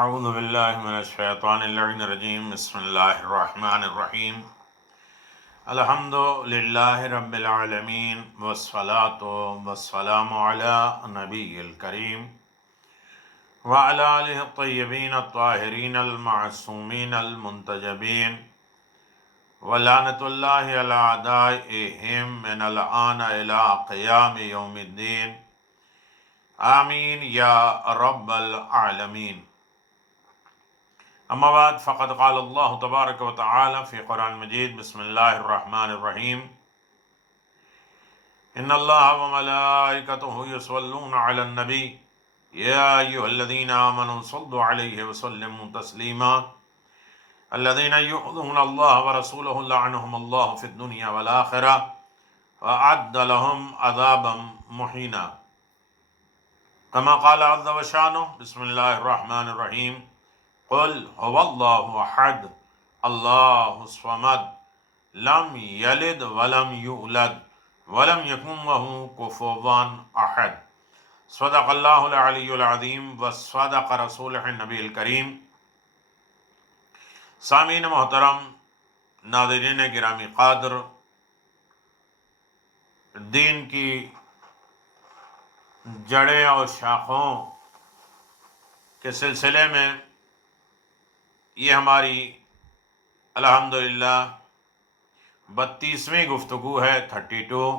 اعوذ باللہ من الشیطان اللعین الرجیم بسم اللہ الرحمن الرحیم الحمد للہ رب العالمین والصلاة والسلام علی نبی الکریم وعلی آلہ الطیبین الطاہرین المعصومین المنتجبین ولعنۃ اللہ علی اعدائہم من الآن الی قیام یوم الدین آمین یا رب العالمین. اما بعد فقد قال اللہ تبارک و تعالی فی قرآن مجید بسم اللہ الرحمن الرحیم ان اللہ وملائکتہ یصلون علی النبی یا ایہا الذین آمنوا صلوا علیہ وسلموا تسلیما الذین یؤذون اللہ ورسولہ لعنہم اللہ فی الدنیا والآخرہ وأعد لهم عذابا مہینا كما قال عز وشانہ بسم اللہ الرحمن الرحیم قل هو اللہ احد اللہ الصمد لم یلد ولم یولد ولم یکن لہ کفوا احد. صدق اللہ العلی العظیم وصدق رسولہ النبی الکریم. سامعین محترم، ناظرین گرامی قدر، دین کی جڑیں اور شاخوں کے سلسلے میں یہ ہماری الحمدللہ 32ویں گفتگو ہے، 32،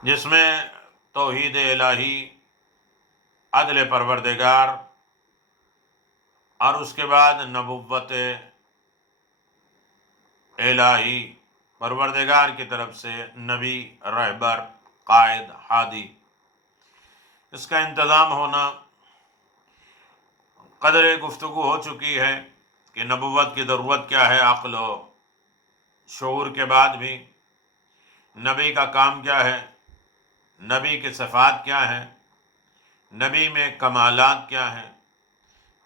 جس میں توحید الہی، عدل پروردگار اور اس کے بعد نبوت الہی، پروردگار کی طرف سے نبی، رہبر، قائد، ہادی، اس کا انتظام ہونا. قدر گفتگو ہو چکی ہے کہ نبوت کی ضرورت کیا ہے، عقل و شعور کے بعد بھی نبی کا کام کیا ہے، نبی کی صفات کیا ہیں، نبی میں کمالات کیا ہیں،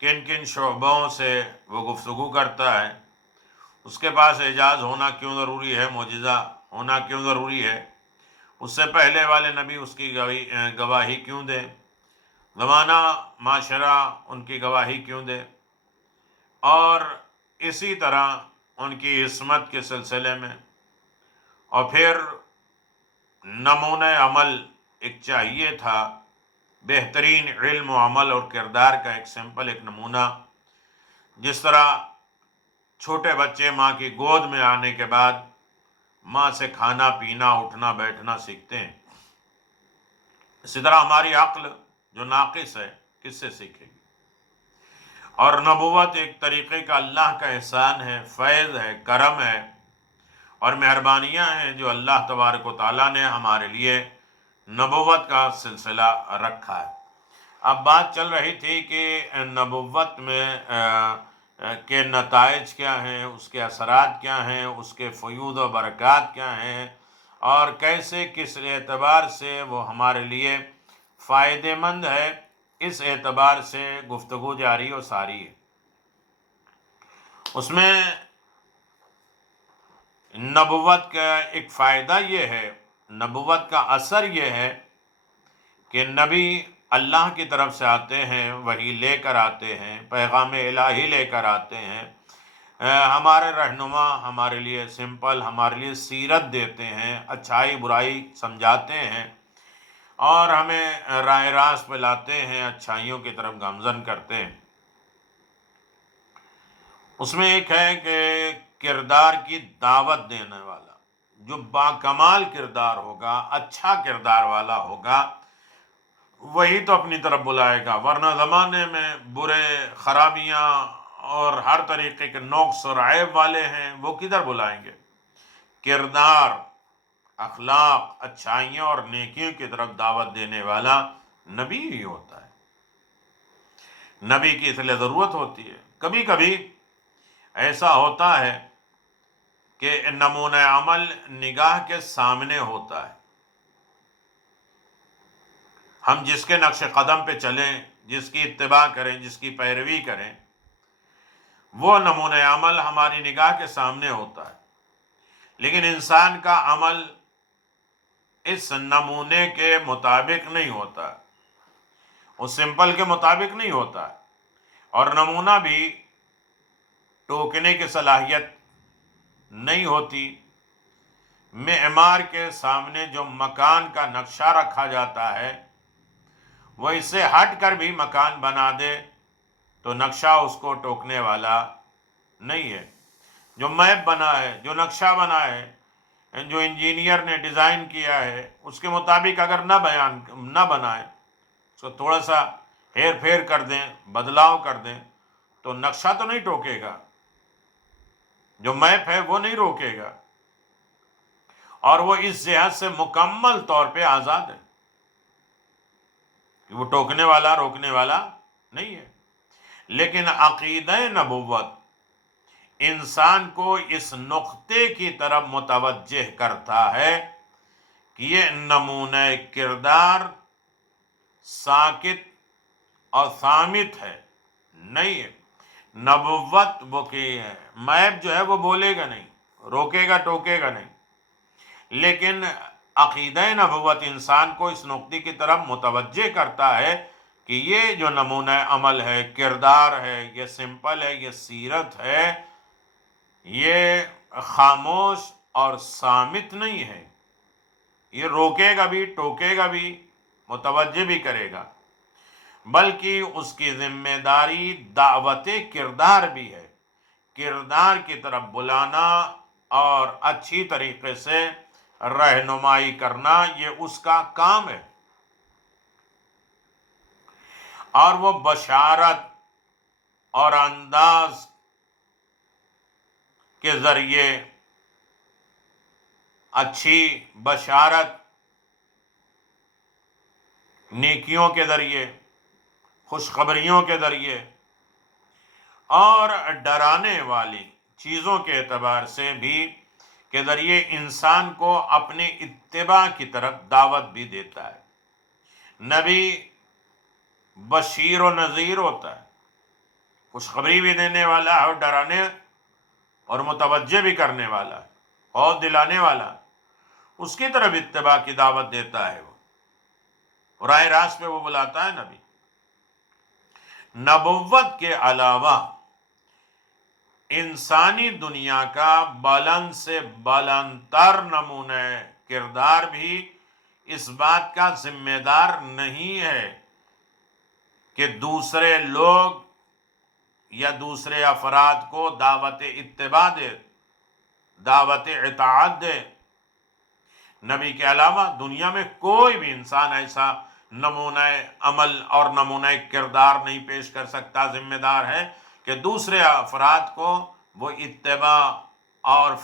کن کن شعبوں سے وہ گفتگو کرتا ہے، اس کے پاس اعجاز ہونا کیوں ضروری ہے، معجزہ ہونا کیوں ضروری ہے، اس سے پہلے والے نبی اس کی گواہی کیوں دے، زمانہ معاشرہ ان کی گواہی کیوں دے، اور اسی طرح ان کی عصمت کے سلسلے میں. اور پھر نمونہ عمل ایک چاہیے تھا، بہترین علم و عمل اور کردار کا ایک سمپل، ایک نمونہ. جس طرح چھوٹے بچے ماں کی گود میں آنے کے بعد ماں سے کھانا پینا اٹھنا بیٹھنا سیکھتے ہیں، اسی طرح ہماری عقل جو ناقص ہے کس سے سیکھے گی؟ اور نبوت ایک طریقے کا اللہ کا احسان ہے، فیض ہے، کرم ہے اور مہربانیاں ہیں جو اللہ تبارک و تعالیٰ نے ہمارے لیے نبوت کا سلسلہ رکھا ہے. اب بات چل رہی تھی کہ نبوت میں کے نتائج کیا ہیں، اس کے اثرات کیا ہیں، اس کے فیوض و برکات کیا ہیں، اور کیسے کس اعتبار سے وہ ہمارے لیے فائدہ مند ہے. اس اعتبار سے گفتگو جاری و ساری ہے. اس میں نبوت کا ایک فائدہ یہ ہے، نبوت کا اثر یہ ہے کہ نبی اللہ کی طرف سے آتے ہیں، وحی لے کر آتے ہیں، پیغام الہی لے کر آتے ہیں، ہمارے رہنما، ہمارے لیے سمپل، ہمارے لیے سیرت دیتے ہیں، اچھائی برائی سمجھاتے ہیں اور ہمیں راہ راست پہ لاتے ہیں، اچھائیوں کی طرف گامزن کرتے ہیں. اس میں ایک ہے کہ کردار کی دعوت دینے والا جو باکمال کردار ہوگا، اچھا کردار والا ہوگا، وہی تو اپنی طرف بلائے گا. ورنہ زمانے میں برے، خرابیاں اور ہر طریقے کے نقص اور عیب والے ہیں، وہ کدھر بلائیں گے؟ کردار، اخلاق، اچھائیوں اور نیکیوں کی طرف دعوت دینے والا نبی ہی ہوتا ہے. نبی کی اس لیے ضرورت ہوتی ہے. کبھی کبھی ایسا ہوتا ہے کہ نمونہ عمل نگاہ کے سامنے ہوتا ہے، ہم جس کے نقش قدم پہ چلیں، جس کی اتباع کریں، جس کی پیروی کریں، وہ نمونہ عمل ہماری نگاہ کے سامنے ہوتا ہے. لیکن انسان کا عمل اس نمونے کے مطابق نہیں ہوتا. وہ سمپل کے مطابق نہیں ہوتا ہے، اور نمونہ بھی ٹوکنے کی صلاحیت نہیں ہوتی۔ معمار کے سامنے جو مکان کا نقشہ رکھا جاتا ہے وہ اس سے ہٹ کر بھی مکان بنا دے تو نقشہ اس کو ٹوکنے والا نہیں ہے۔ جو میپ بنا ہے، جو نقشہ بنا ہے، جو انجینئر نے ڈیزائن کیا ہے، اس کے مطابق اگر نہ بنائے، اس کو تھوڑا سا ہیر پھیر کر دیں، بدلاؤ کر دیں، تو نقشہ تو نہیں ٹوکے گا، جو میپ ہے وہ نہیں روکے گا، اور وہ اس جہت سے مکمل طور پہ آزاد ہے کہ وہ ٹوکنے والا روکنے والا نہیں ہے۔ لیکن عقیدہ نبوت انسان کو اس نقطے کی طرف متوجہ کرتا ہے کہ یہ نمونہ کردار ساکت اور ثامت ہے، نہیں ہے۔ نبوت وہ کی ہے، میپ جو ہے وہ بولے گا نہیں، روکے گا ٹوکے گا نہیں، لیکن عقیدہ نبوت انسان کو اس نقطے کی طرف متوجہ کرتا ہے کہ یہ جو نمونہ عمل ہے، کردار ہے، یہ سمپل ہے، یہ سیرت ہے، یہ خاموش اور صامت نہیں ہے، یہ روکے گا بھی ٹوکے گا بھی متوجہ بھی کرے گا، بلکہ اس کی ذمہ داری دعوت کردار بھی ہے، کردار کی طرف بلانا اور اچھی طریقے سے رہنمائی کرنا، یہ اس کا کام ہے۔ اور وہ بشارت اور انداز کے ذریعے، اچھی بشارت، نیکیوں کے ذریعے، خوشخبریوں کے ذریعے اور ڈرانے والی چیزوں کے اعتبار سے بھی کے ذریعے انسان کو اپنے اتباع کی طرف دعوت بھی دیتا ہے۔ نبی بشیر و نذیر ہوتا ہے، خوشخبری بھی دینے والا ہے اور ڈرانے اور متوجہ بھی کرنے والا ہے، خوف دلانے والا، اس کی طرف اتباع کی دعوت دیتا ہے، وہ راہ راست پہ وہ بلاتا ہے۔ نبی نبوت کے علاوہ انسانی دنیا کا بلند سے بلند تر نمونہ کردار بھی اس بات کا ذمہ دار نہیں ہے کہ دوسرے لوگ یا دوسرے افراد کو دعوت اتباع دے، دعوت اطاعت دے۔ نبی کے علاوہ دنیا میں کوئی بھی انسان ایسا نمونہ عمل اور نمونہ کردار نہیں پیش کر سکتا، ذمہ دار ہے کہ دوسرے افراد کو وہ اتباع اور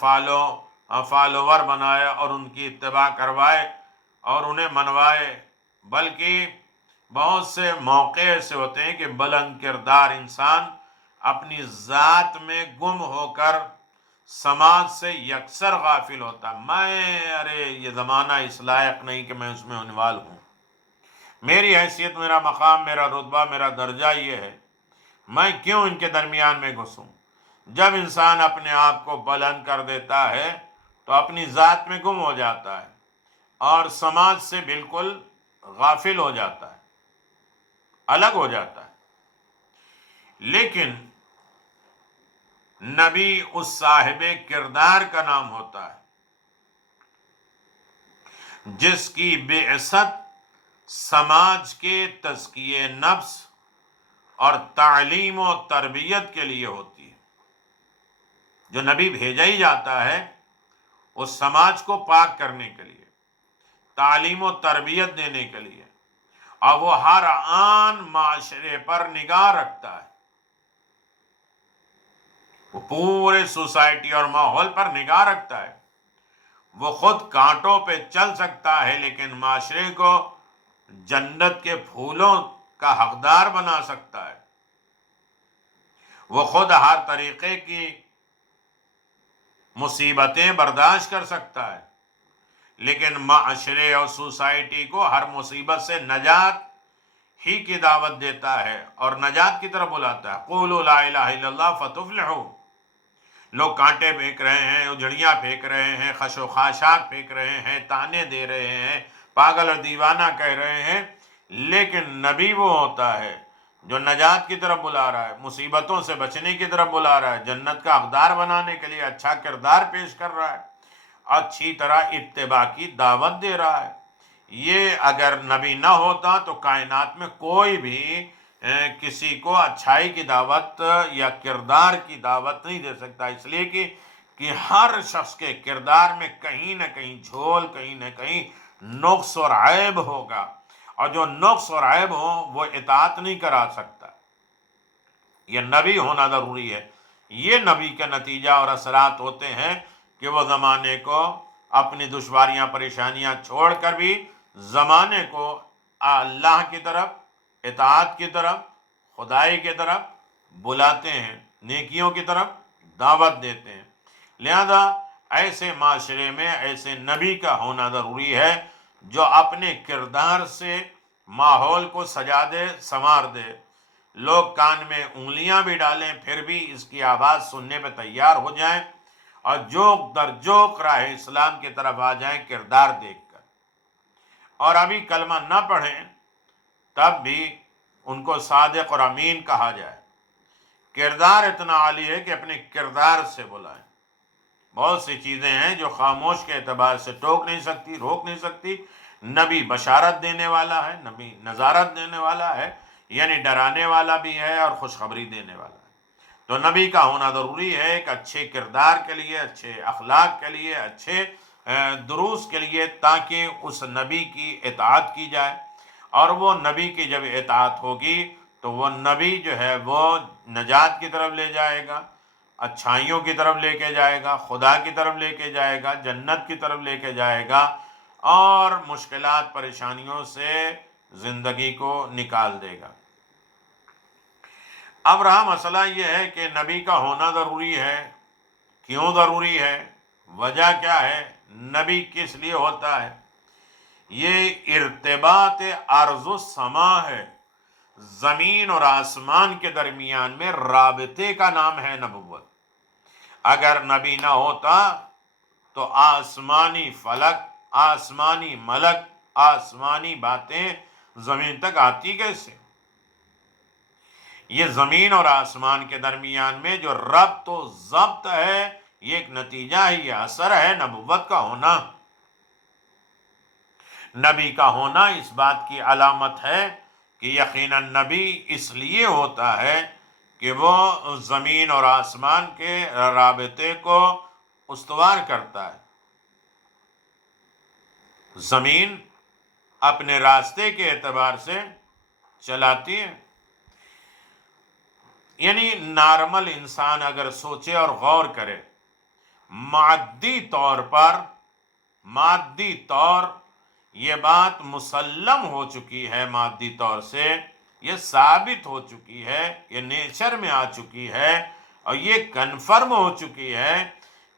فالوور بنائے اور ان کی اتباع کروائے اور انہیں منوائے۔ بلکہ بہت سے موقع ایسے ہوتے ہیں کہ بلند کردار انسان اپنی ذات میں گم ہو کر سماج سے یکسر غافل ہوتا، ارے یہ زمانہ اس لائق نہیں کہ میں اس میں انوالو ہوں، میری حیثیت، میرا مقام، میرا رتبہ، میرا درجہ یہ ہے، میں کیوں ان کے درمیان میں گھسوں۔ جب انسان اپنے آپ کو بلند کر دیتا ہے تو اپنی ذات میں گم ہو جاتا ہے اور سماج سے بالکل غافل ہو جاتا ہے، الگ ہو جاتا ہے۔ لیکن نبی اس صاحب کردار کا نام ہوتا ہے جس کی بعثت سماج کے تزکیے نفس اور تعلیم و تربیت کے لیے ہوتی ہے۔ جو نبی بھیجا ہی جاتا ہے وہ سماج کو پاک کرنے کے لیے، تعلیم و تربیت دینے کے لیے، اور وہ ہر آن معاشرے پر نگاہ رکھتا ہے، وہ پورے سوسائٹی اور ماحول پر نگاہ رکھتا ہے۔ وہ خود کانٹوں پہ چل سکتا ہے لیکن معاشرے کو جنت کے پھولوں کا حقدار بنا سکتا ہے۔ وہ خود ہر طریقے کی مصیبتیں برداشت کر سکتا ہے لیکن معاشرے اور سوسائٹی کو ہر مصیبت سے نجات ہی کی دعوت دیتا ہے اور نجات کی طرف بلاتا ہے۔ قولوا لا الہ الا اللہ فتفلحوا۔ لوگ کانٹے پھینک رہے ہیں، اجڑیاں پھینک رہے ہیں، خش و خاشاک پھینک رہے ہیں، تانے دے رہے ہیں، پاگل اور دیوانہ کہہ رہے ہیں، لیکن نبی وہ ہوتا ہے جو نجات کی طرف بلا رہا ہے، مصیبتوں سے بچنے کی طرف بلا رہا ہے، جنت کا حقدار بنانے کے لیے اچھا کردار پیش کر رہا ہے، اچھی طرح اتباع کی دعوت دے رہا ہے۔ یہ اگر نبی نہ ہوتا تو کائنات میں کوئی بھی کسی کو اچھائی کی دعوت یا کردار کی دعوت نہیں دے سکتا، اس لیے کہ ہر شخص کے کردار میں کہیں نہ کہیں جھول، کہیں نہ کہیں نقص اور عیب ہوگا، اور جو نقص اور عیب ہو وہ اطاعت نہیں کرا سکتا۔ یہ نبی ہونا ضروری ہے۔ یہ نبی کا نتیجہ اور اثرات ہوتے ہیں کہ وہ زمانے کو اپنی دشواریاں پریشانیاں چھوڑ کر بھی زمانے کو اللہ کی طرف، اطاعت کی طرف، خدائی کی طرف بلاتے ہیں، نیکیوں کی طرف دعوت دیتے ہیں۔ لہذا ایسے معاشرے میں ایسے نبی کا ہونا ضروری ہے جو اپنے کردار سے ماحول کو سجا دے، سنوار دے، لوگ کان میں انگلیاں بھی ڈالیں پھر بھی اس کی آواز سننے پہ تیار ہو جائیں، اور جوک در جوک راہ اسلام کی طرف آ جائیں کردار دیکھ کر، اور ابھی کلمہ نہ پڑھیں تب بھی ان کو صادق اور امین کہا جائے۔ کردار اتنا عالی ہے کہ اپنے کردار سے بلائیں۔ بہت سی چیزیں ہیں جو خاموش کے اعتبار سے ٹوک نہیں سکتی، روک نہیں سکتی۔ نبی بشارت دینے والا ہے، نبی نظارت دینے والا ہے، یعنی ڈرانے والا بھی ہے اور خوشخبری دینے والا ہے۔ تو نبی کا ہونا ضروری ہے ایک اچھے کردار کے لیے، اچھے اخلاق کے لیے، اچھے دروس کے لیے، تاکہ اس نبی کی اطاعت کی جائے، اور وہ نبی کی جب اطاعت ہوگی تو وہ نبی جو ہے وہ نجات کی طرف لے جائے گا، اچھائیوں کی طرف لے کے جائے گا، خدا کی طرف لے کے جائے گا، جنت کی طرف لے کے جائے گا، اور مشکلات پریشانیوں سے زندگی کو نکال دے گا۔ اب رہا مسئلہ یہ ہے کہ نبی کا ہونا ضروری ہے، کیوں ضروری ہے، وجہ کیا ہے، نبی کس لیے ہوتا ہے؟ یہ ارتباط ارض و سما ہے، زمین اور آسمان کے درمیان میں رابطے کا نام ہے نبوت۔ اگر نبی نہ ہوتا تو آسمانی فلک، آسمانی ملک، آسمانی باتیں زمین تک آتی کیسے؟ یہ زمین اور آسمان کے درمیان میں جو ربط و ضبط ہے، یہ ایک نتیجہ ہے، یہ اثر ہے نبوت کا ہونا۔ نبی کا ہونا اس بات کی علامت ہے کہ یقیناً نبی اس لیے ہوتا ہے کہ وہ زمین اور آسمان کے رابطے کو استوار کرتا ہے۔ زمین اپنے راستے کے اعتبار سے چلاتی ہے، یعنی نارمل انسان اگر سوچے اور غور کرے، مادی طور یہ بات مسلم ہو چکی ہے، مادی طور سے یہ ثابت ہو چکی ہے، یہ نیچر میں آ چکی ہے، اور یہ کنفرم ہو چکی ہے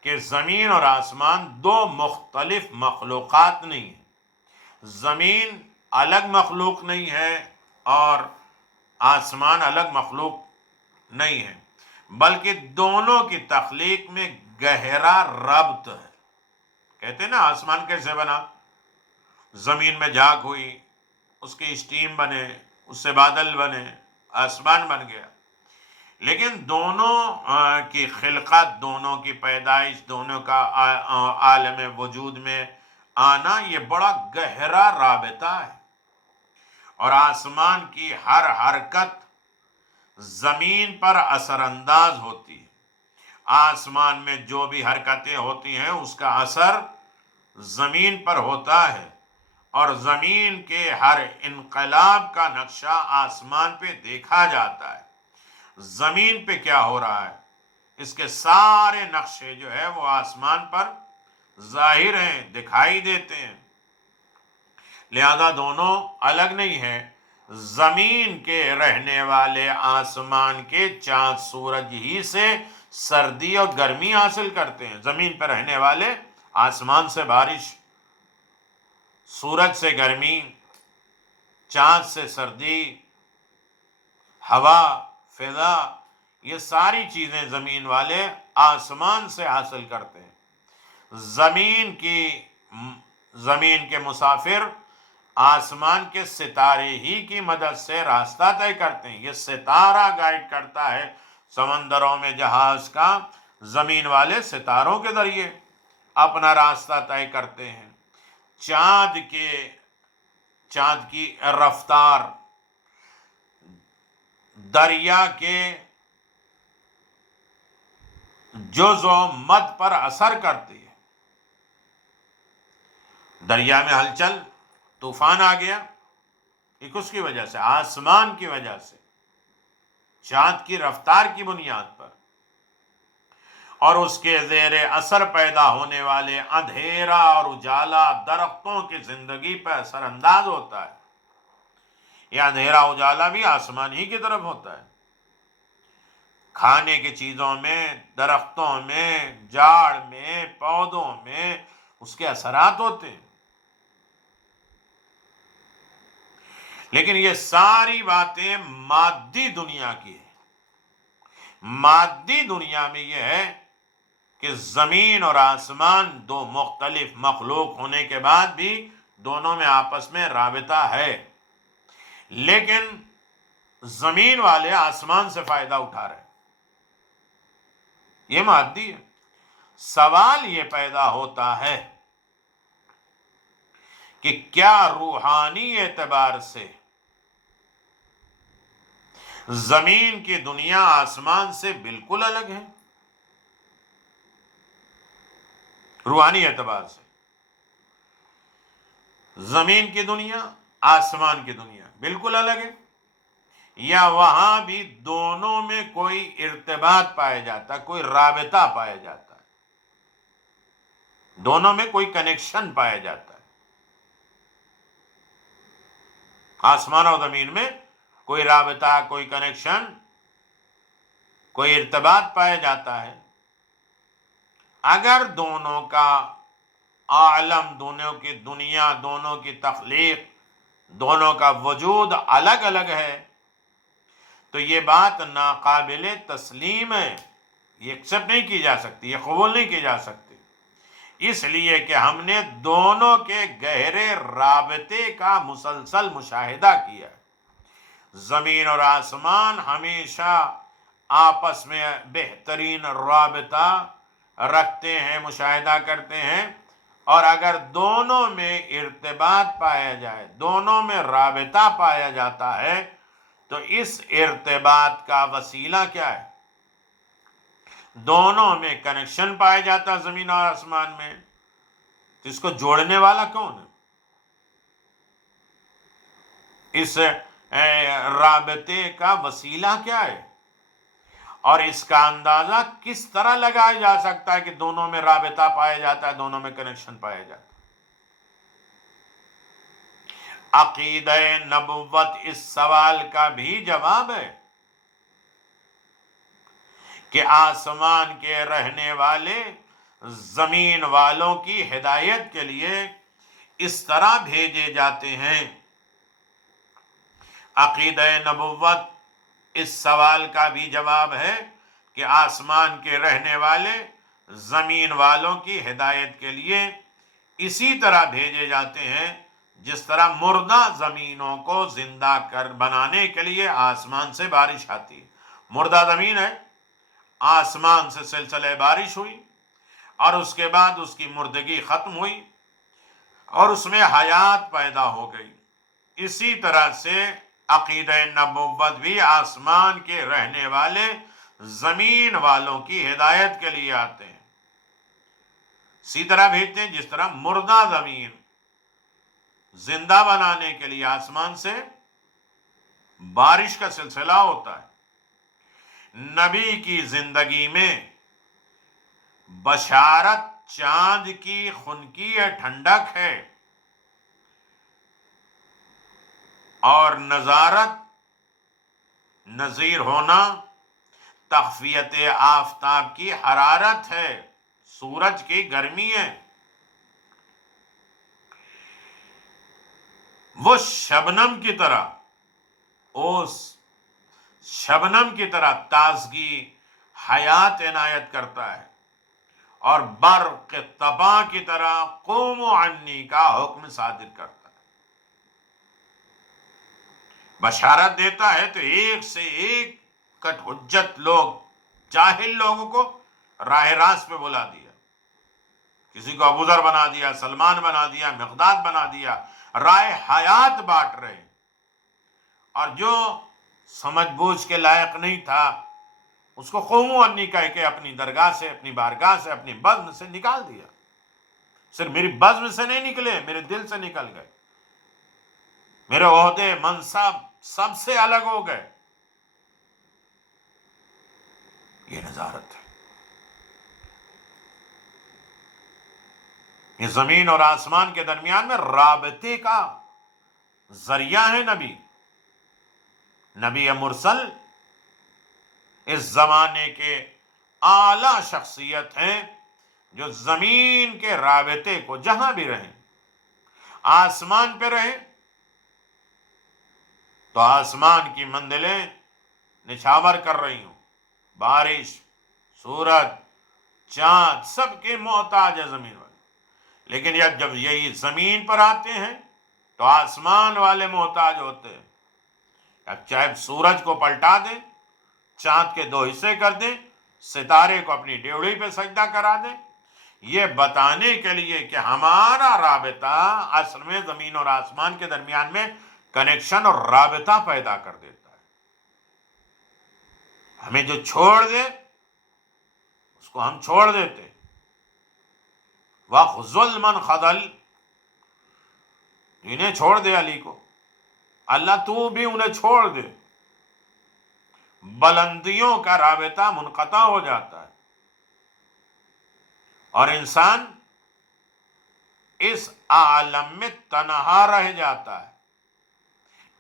کہ زمین اور آسمان دو مختلف مخلوقات نہیں ہیں۔ زمین الگ مخلوق نہیں ہے اور آسمان الگ مخلوق نہیں ہے، بلکہ دونوں کی تخلیق میں گہرا ربط ہے۔ کہتے ہیں نا آسمان کیسے بنا؟ زمین میں جھاگ ہوئی، اس کی اسٹیم بنے، اس سے بادل بنے، آسمان بن گیا۔ لیکن دونوں کی خلقت، دونوں کی پیدائش، دونوں کا عالم وجود میں آنا، یہ بڑا گہرا رابطہ ہے، اور آسمان کی ہر حرکت زمین پر اثر انداز ہوتی ہے۔ آسمان میں جو بھی حرکتیں ہوتی ہیں اس کا اثر زمین پر ہوتا ہے، اور زمین کے ہر انقلاب کا نقشہ آسمان پہ دیکھا جاتا ہے۔ زمین پہ کیا ہو رہا ہے، اس کے سارے نقشے جو ہے وہ آسمان پر ظاہر ہیں، دکھائی دیتے ہیں۔ لہذا دونوں الگ نہیں ہیں۔ زمین کے رہنے والے آسمان کے چاند سورج ہی سے سردی اور گرمی حاصل کرتے ہیں۔ زمین پر رہنے والے آسمان سے بارش، سورج سے گرمی، چاند سے سردی، ہوا، فضا، یہ ساری چیزیں زمین والے آسمان سے حاصل کرتے ہیں۔ زمین کے مسافر آسمان کے ستارے ہی کی مدد سے راستہ طے کرتے ہیں. یہ ستارہ گائیڈ کرتا ہے سمندروں میں جہاز کا. زمین والے ستاروں کے ذریعے اپنا راستہ طے کرتے ہیں. چاند کی رفتار دریا کے جز و مد پر اثر کرتی ہے. دریا میں ہلچل، طوفان آ گیا، یہ کس کی وجہ سے؟ آسمان کی وجہ سے، چاند کی رفتار کی بنیاد پر. اور اس کے زیر اثر پیدا ہونے والے اندھیرا اور اجالا درختوں کی زندگی پر اثر انداز ہوتا ہے. یہ اندھیرا اجالا بھی آسمان ہی کی طرف ہوتا ہے. کھانے کی چیزوں میں، درختوں میں، جاڑ میں، پودوں میں اس کے اثرات ہوتے ہیں. لیکن یہ ساری باتیں مادی دنیا کی ہیں. مادی دنیا میں یہ ہے کہ زمین اور آسمان دو مختلف مخلوق ہونے کے بعد بھی دونوں میں آپس میں رابطہ ہے. لیکن زمین والے آسمان سے فائدہ اٹھا رہے ہیں. یہ مادی ہے. سوال یہ پیدا ہوتا ہے کہ کیا روحانی اعتبار سے زمین کی دنیا آسمان سے بالکل الگ ہے؟ روحانی اعتبار سے زمین کی دنیا آسمان کی دنیا بالکل الگ ہے، یا وہاں بھی دونوں میں کوئی ارتباط پایا جاتا ہے، کوئی رابطہ پایا جاتا ہے، دونوں میں کوئی کنیکشن پایا جاتا ہے؟ آسمان اور زمین میں کوئی رابطہ، کوئی کنیکشن، کوئی ارتباط پایا جاتا ہے. اگر دونوں کا عالم، دونوں کی دنیا، دونوں کی تخلیق، دونوں کا وجود الگ الگ ہے تو یہ بات ناقابل تسلیم ہے. یہ ایکسپٹ نہیں کی جا سکتی، یہ قبول نہیں کی جا سکتی. اس لیے کہ ہم نے دونوں کے گہرے رابطے کا مسلسل مشاہدہ کیا. زمین اور آسمان ہمیشہ آپس میں بہترین رابطہ رکھتے ہیں، مشاہدہ کرتے ہیں. اور اگر دونوں میں ارتباط پایا جائے، دونوں میں رابطہ پایا جاتا ہے تو اس ارتباط کا وسیلہ کیا ہے؟ دونوں میں کنیکشن پایا جاتا ہے زمین اور آسمان میں. تو اس کو جوڑنے والا کون ہے؟ اس رابطے کا وسیلہ کیا ہے؟ اور اس کا اندازہ کس طرح لگایا جا سکتا ہے کہ دونوں میں رابطہ پایا جاتا ہے، دونوں میں کنیکشن پایا جاتا ہے؟ عقیدہ نبوت اس سوال کا بھی جواب ہے کہ آسمان کے رہنے والے زمین والوں کی ہدایت کے لیے اس طرح بھیجے جاتے ہیں. عقیدہ نبوت اس سوال کا بھی جواب ہے کہ آسمان کے رہنے والے زمین والوں کی ہدایت کے لیے اسی طرح بھیجے جاتے ہیں جس طرح مردہ زمینوں کو زندہ کر بنانے کے لیے آسمان سے بارش آتی ہے. مردہ زمین ہے، آسمان سے سلسلہ بارش ہوئی اور اس کے بعد اس کی مردگی ختم ہوئی اور اس میں حیات پیدا ہو گئی. اسی طرح سے عقیدہ نبوت بھی آسمان کے رہنے والے زمین والوں کی ہدایت کے لیے آتے ہیں. اسی طرح بھیجتے ہیں جس طرح مردہ زمین زندہ بنانے کے لیے آسمان سے بارش کا سلسلہ ہوتا ہے. نبی کی زندگی میں بشارت چاند کی خنکی ٹھنڈک ہے اور نظارت، نذیر ہونا تخفیت آفتاب کی حرارت ہے، سورج کی گرمی ہے. وہ شبنم کی طرح، اوس شبنم کی طرح تازگی، حیات عنایت کرتا ہے اور برق طبع کی طرح قوم عنی کا حکم صادر کرتا ہے. بشارت دیتا ہے تو ایک سے ایک کٹ حجت لوگ، جاہل لوگوں کو راہ راست پہ بلا دیا. کسی کو ابو ذر بنا دیا، سلمان بنا دیا، مقداد بنا دیا، رائے حیات بانٹ رہے. اور جو سمجھ بوجھ کے لائق نہیں تھا اس کو قوموا انی کہہ کے اپنی درگاہ سے، اپنی بارگاہ سے، اپنی بزم سے نکال دیا. صرف میری بزم سے نہیں نکلے، میرے دل سے نکل گئے، میرے عہدے منصب سب سے الگ ہو گئے. یہ نظارت ہے. یہ زمین اور آسمان کے درمیان میں رابطے کا ذریعہ ہے نبی. نبی مرسل اس زمانے کے اعلی شخصیت ہیں جو زمین کے رابطے کو، جہاں بھی رہیں، آسمان پہ رہیں تو آسمان کی منزلیں نچھاور کر رہی ہوں، بارش، سورج، چاند سب کے محتاج ہے زمین والے. لیکن جب یہی زمین پر آتے ہیں تو آسمان والے محتاج ہوتے ہیں. اب چاہے سورج کو پلٹا دیں، چاند کے 2 حصے کر دیں، ستارے کو اپنی ڈیوڑی پہ سجدہ کرا دیں، یہ بتانے کے لیے کہ ہمارا رابطہ اصل میں زمین اور آسمان کے درمیان میں کنیکشن اور رابطہ پیدا کر دیتا ہے. ہمیں جو چھوڑ دے اس کو ہم چھوڑ دیتے. وَخْذُلْ مَنْ خَذَلْ، انہیں چھوڑ دے علی کو، اللہ تو بھی انہیں چھوڑ دے. بلندیوں کا رابطہ منقطع ہو جاتا ہے اور انسان اس عالم میں تنہا رہ جاتا ہے.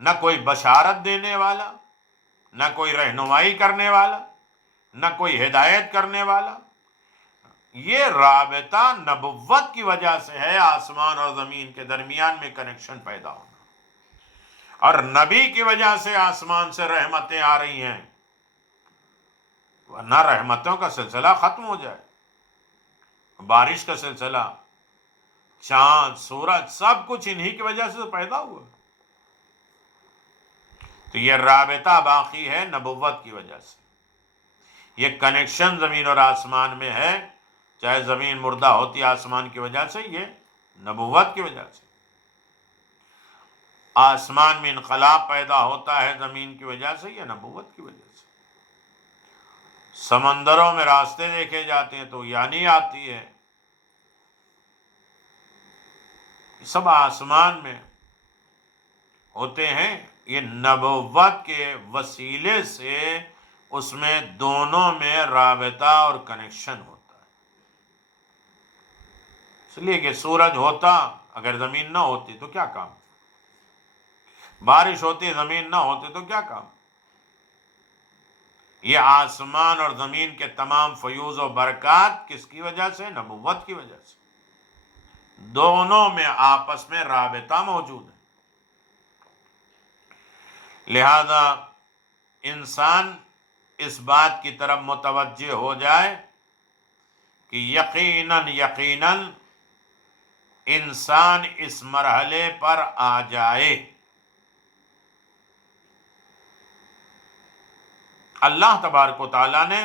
نہ کوئی بشارت دینے والا، نہ کوئی رہنمائی کرنے والا، نہ کوئی ہدایت کرنے والا. یہ رابطہ نبوت کی وجہ سے ہے، آسمان اور زمین کے درمیان میں کنیکشن پیدا ہونا. اور نبی کی وجہ سے آسمان سے رحمتیں آ رہی ہیں، ورنہ رحمتوں کا سلسلہ ختم ہو جائے. بارش کا سلسلہ، چاند، سورج، سب کچھ انہی کی وجہ سے پیدا ہوا. تو یہ رابطہ باقی ہے نبوت کی وجہ سے. یہ کنیکشن زمین اور آسمان میں ہے، چاہے زمین مردہ ہوتی آسمان کی وجہ سے، یہ نبوت کی وجہ سے. آسمان میں انقلاب پیدا ہوتا ہے زمین کی وجہ سے، یہ نبوت کی وجہ سے. سمندروں میں راستے دیکھے جاتے ہیں تو یعنی آتی ہے. سب آسمان میں ہوتے ہیں. یہ نبوت کے وسیلے سے اس میں دونوں میں رابطہ اور کنیکشن ہوتا ہے. اس لیے کہ سورج ہوتا اگر زمین نہ ہوتی تو کیا کام، بارش ہوتی زمین نہ ہوتی تو کیا کام. یہ آسمان اور زمین کے تمام فیوز و برکات کس کی وجہ سے؟ نبوت کی وجہ سے. دونوں میں آپس میں رابطہ موجود ہے. لہذا انسان اس بات کی طرف متوجہ ہو جائے کہ یقیناً انسان اس مرحلے پر آ جائے. اللہ تبارک و تعالیٰ نے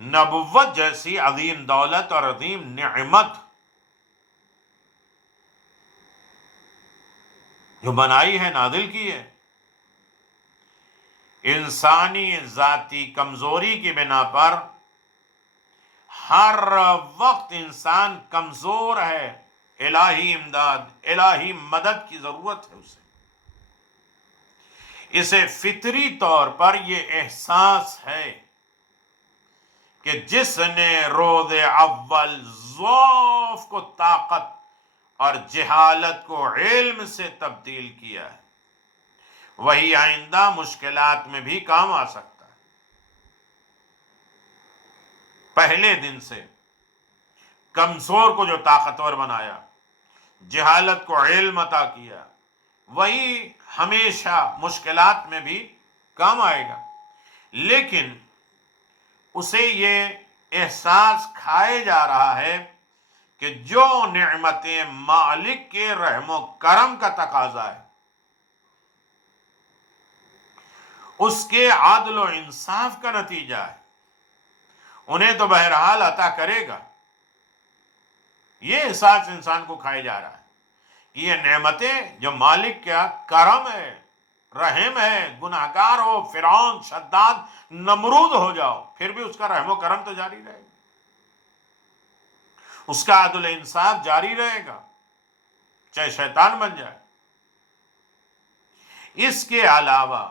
نبوت جیسی عظیم دولت اور عظیم نعمت جو بنائی ہے، نازل کی ہے، انسانی ذاتی کمزوری کی بنا پر ہر وقت انسان کمزور ہے. الہی امداد، الہی مدد کی ضرورت ہے اسے. اسے فطری طور پر یہ احساس ہے کہ جس نے روز اول ضعف کو طاقت اور جہالت کو علم سے تبدیل کیا ہے، وہی آئندہ مشکلات میں بھی کام آ سکتا ہے. پہلے دن سے کمزور کو جو طاقتور بنایا، جہالت کو علم عطا کیا، وہی ہمیشہ مشکلات میں بھی کام آئے گا. لیکن اسے یہ احساس کھائے جا رہا ہے کہ جو نعمتیں مالک کے رحم و کرم کا تقاضا ہے، اس کے عدل و انصاف کا نتیجہ ہے، انہیں تو بہرحال عطا کرے گا۔ یہ احساس انسان کو کھائے جا رہا ہے کہ یہ نعمتیں جو مالک کا کرم ہے، رحم ہے، گناہ گار ہو، فرعون، شداد، نمرود ہو جاؤ، پھر بھی اس کا رحم و کرم تو جاری رہے گا، اس کا عدل و انصاف جاری رہے گا، چاہے شیطان بن جائے۔ اس کے علاوہ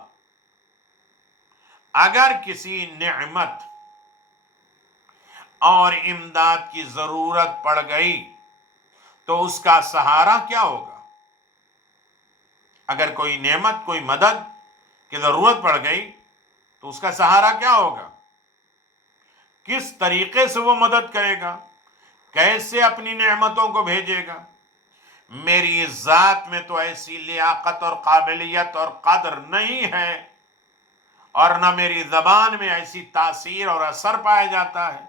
اگر کسی نعمت اور امداد کی ضرورت پڑ گئی تو اس کا سہارا کیا ہوگا؟ اگر کوئی نعمت، کوئی مدد کی ضرورت پڑ گئی تو اس کا سہارا کیا ہوگا؟ کس طریقے سے وہ مدد کرے گا؟ کیسے اپنی نعمتوں کو بھیجے گا؟ میری ذات میں تو ایسی لیاقت اور قابلیت اور قدر نہیں ہے، اور نہ میری زبان میں ایسی تاثیر اور اثر پایا جاتا ہے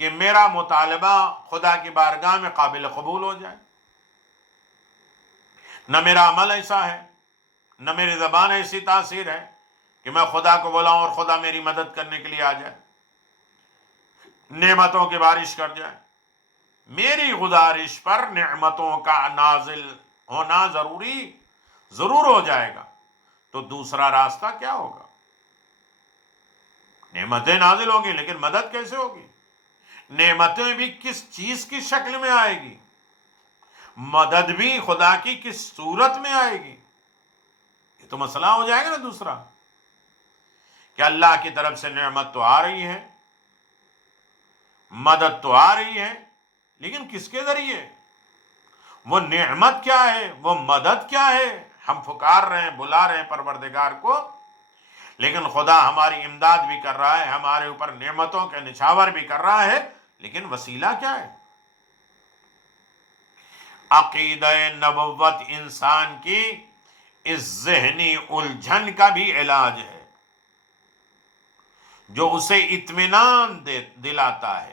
کہ میرا مطالبہ خدا کی بارگاہ میں قابل قبول ہو جائے۔ نہ میرا عمل ایسا ہے، نہ میری زبان ایسی تاثیر ہے کہ میں خدا کو بلاؤں اور خدا میری مدد کرنے کے لیے آ جائے، نعمتوں کی بارش کر جائے۔ میری گزارش پر نعمتوں کا نازل ہونا ضرور ہو جائے گا، تو دوسرا راستہ کیا ہوگا؟ نعمتیں نازل ہوگی لیکن مدد کیسے ہوگی؟ نعمتیں بھی کس چیز کی شکل میں آئے گی؟ مدد بھی خدا کی کس صورت میں آئے گی؟ یہ تو مسئلہ ہو جائے گا نا دوسرا، کہ اللہ کی طرف سے نعمت تو آ رہی ہے، مدد تو آ رہی ہے، لیکن کس کے ذریعے؟ وہ نعمت کیا ہے، وہ مدد کیا ہے؟ ہم پکار رہے ہیں، بلا رہے ہیں پروردگار کو، لیکن خدا ہماری امداد بھی کر رہا ہے، ہمارے اوپر نعمتوں کے نچھاور بھی کر رہا ہے، لیکن وسیلہ کیا ہے؟ عقیدہ نبوت انسان کی اس ذہنی الجھن کا بھی علاج ہے، جو اسے اطمینان دلاتا ہے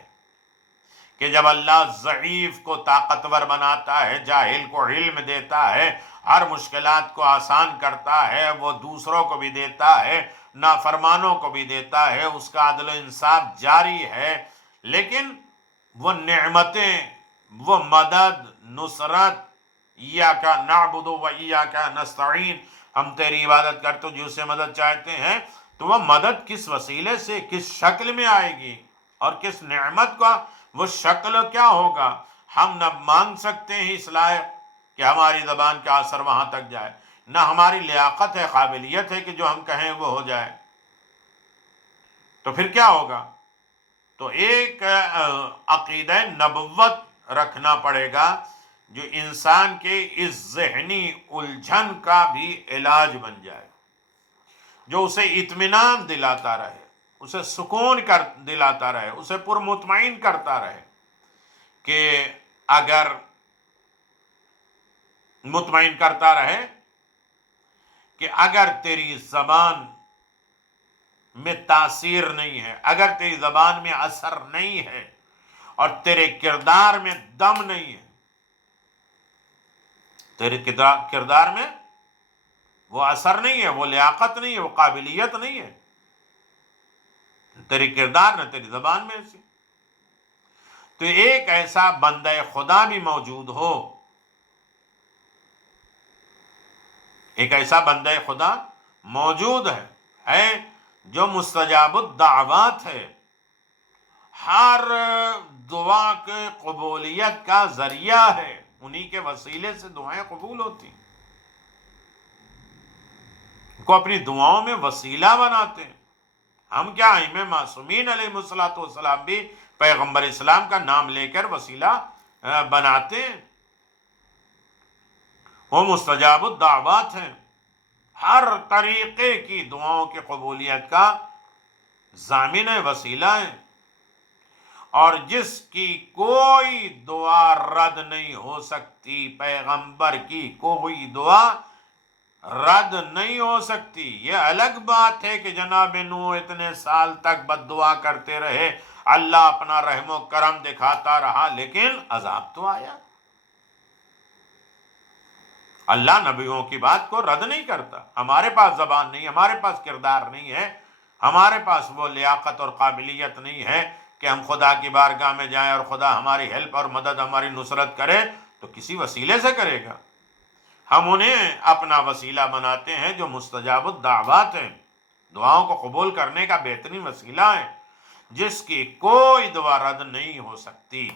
کہ جب اللہ ضعیف کو طاقتور بناتا ہے، جاہل کو علم دیتا ہے، ہر مشکلات کو آسان کرتا ہے، وہ دوسروں کو بھی دیتا ہے، نافرمانوں کو بھی دیتا ہے، اس کا عدل و انصاف جاری ہے، لیکن وہ نعمتیں، وہ مدد، نصرت، ایاک نعبد و ایاک نستعین، ہم تیری عبادت کرتے جو سے مدد چاہتے ہیں، تو وہ مدد کس وسیلے سے، کس شکل میں آئے گی، اور کس نعمت کا وہ شکل کیا ہوگا؟ ہم نہ مانگ سکتے ہیں اس لائق کہ ہماری زبان کا اثر وہاں تک جائے، نہ ہماری لیاقت ہے، قابلیت ہے کہ جو ہم کہیں وہ ہو جائے، تو پھر کیا ہوگا؟ تو ایک عقیدہ نبوت رکھنا پڑے گا جو انسان کے اس ذہنی الجھن کا بھی علاج بن جائے، جو اسے اطمینان دلاتا رہے، اسے سکون دلاتا رہے، اسے پرمطمئن کرتا رہے کہ اگر مطمئن کرتا رہے کہ اگر تیری زبان میں تاثیر نہیں ہے، اگر تیری زبان میں اثر نہیں ہے، اور تیرے کردار میں دم نہیں ہے، تیرے کردار میں وہ اثر نہیں ہے، وہ لیاقت نہیں ہے، وہ قابلیت نہیں ہے، تیری کردار نہ تیری زبان میں سے، تو ایک ایسا بندہ خدا بھی موجود ہو، ایک ایسا بندہ خدا موجود ہے جو مستجاب الدعوات ہے، ہر دعا کے قبولیت کا ذریعہ ہے، انہی کے وسیلے سے دعائیں قبول ہوتی ہیں، کو اپنی دعاؤں میں وسیلہ بناتے ہیں۔ ہم کیا ائمہ معصومین علیہ الصلوۃ والسلام بھی پیغمبر اسلام کا نام لے کر وسیلہ بناتے ہیں، وہ مستجاب الدعوات ہیں، ہر طریقے کی دعاؤں کی قبولیت کا ضامن وسیلہ ہیں، اور جس کی کوئی دعا رد نہیں ہو سکتی، پیغمبر کی کوئی دعا رد نہیں ہو سکتی۔ یہ الگ بات ہے کہ جناب نوح اتنے سال تک بد دعا کرتے رہے، اللہ اپنا رحم و کرم دکھاتا رہا، لیکن عذاب تو آیا، اللہ نبیوں کی بات کو رد نہیں کرتا. ہمارے پاس زبان نہیں، ہمارے پاس کردار نہیں ہے، ہمارے پاس وہ لیاقت اور قابلیت نہیں ہے کہ ہم خدا کی بارگاہ میں جائیں اور خدا ہماری ہیلپ اور مدد، ہماری نصرت کرے تو کسی وسیلے سے کرے گا. ہم انہیں اپنا وسیلہ بناتے ہیں جو مستجاب الدعوات ہیں، دعاؤں کو قبول کرنے کا بہترین وسیلہ ہے، جس کی کوئی دعا رد نہیں ہو سکتی.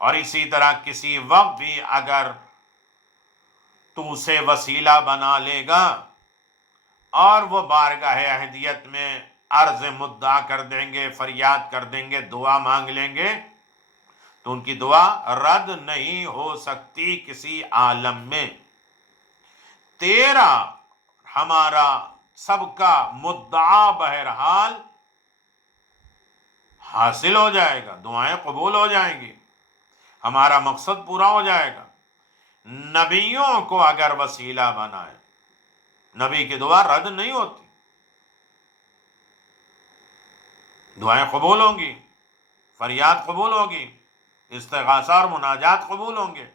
اور اسی طرح کسی وقت بھی اگر تو اسے وسیلہ بنا لے گا اور وہ بارگاہ احدیت میں عرض مدعا کر دیں گے، فریاد کر دیں گے، دعا مانگ لیں گے، تو ان کی دعا رد نہیں ہو سکتی کسی عالم میں. تیرا ہمارا سب کا مدعا بہرحال حاصل ہو جائے گا، دعائیں قبول ہو جائیں گی، ہمارا مقصد پورا ہو جائے گا. نبیوں کو اگر وسیلہ بنائے، نبی کی دعا رد نہیں ہوتی، دعائیں قبول ہوں گی، فریاد قبول ہوگی، استغاثہ اور مناجات قبول ہوں گے.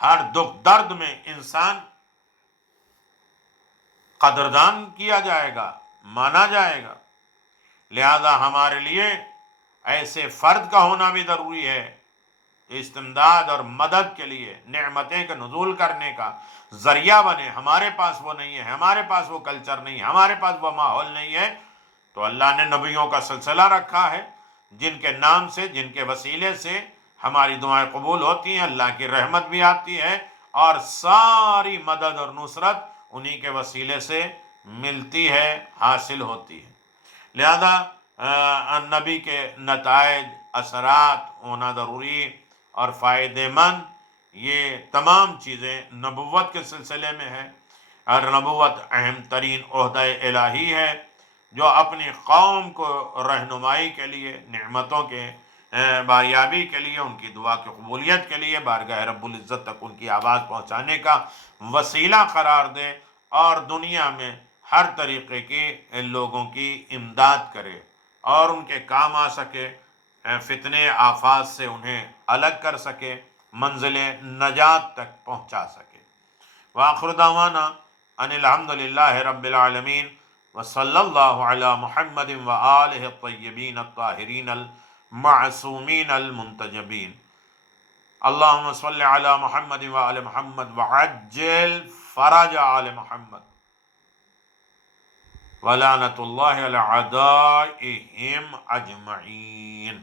ہر دکھ درد میں انسان قدردان کیا جائے گا، مانا جائے گا. لہذا ہمارے لیے ایسے فرد کا ہونا بھی ضروری ہے، استمداد اور مدد کے لیے، نعمتیں کا نزول کرنے کا ذریعہ بنے. ہمارے پاس وہ نہیں ہے، ہمارے پاس وہ کلچر نہیں ہے، ہمارے پاس وہ ماحول نہیں ہے، تو اللہ نے نبیوں کا سلسلہ رکھا ہے جن کے نام سے، جن کے وسیلے سے ہماری دعائیں قبول ہوتی ہیں، اللہ کی رحمت بھی آتی ہے، اور ساری مدد اور نصرت انہی کے وسیلے سے ملتی ہے، حاصل ہوتی ہے. لہذا نبی کے نتائج، اثرات ہونا ضروری اور فائدہ مند، یہ تمام چیزیں نبوت کے سلسلے میں ہے. اور نبوت اہم ترین عہدہ الہی ہے جو اپنی قوم کو رہنمائی کے لیے، نعمتوں کے باریابی کے لیے، ان کی دعا کی قبولیت کے لیے بارگاہ رب العزت تک ان کی آواز پہنچانے کا وسیلہ قرار دے، اور دنیا میں ہر طریقے کے لوگوں کی امداد کرے اور ان کے کام آ سکے، فتنے آفات سے انہیں الگ کر سکے، منزل نجات تک پہنچا سکے. وآخر دعوانا ان الحمد للہ رب العالمین، وصلی اللہ علی محمد وآلہ الطیبین الطاہرین المعصومین المنتجبین. اللہم صلی علی محمد وآل محمد وعجل فرج آل محمد، ولعنت اللہ علی اعدائہم اجمعین.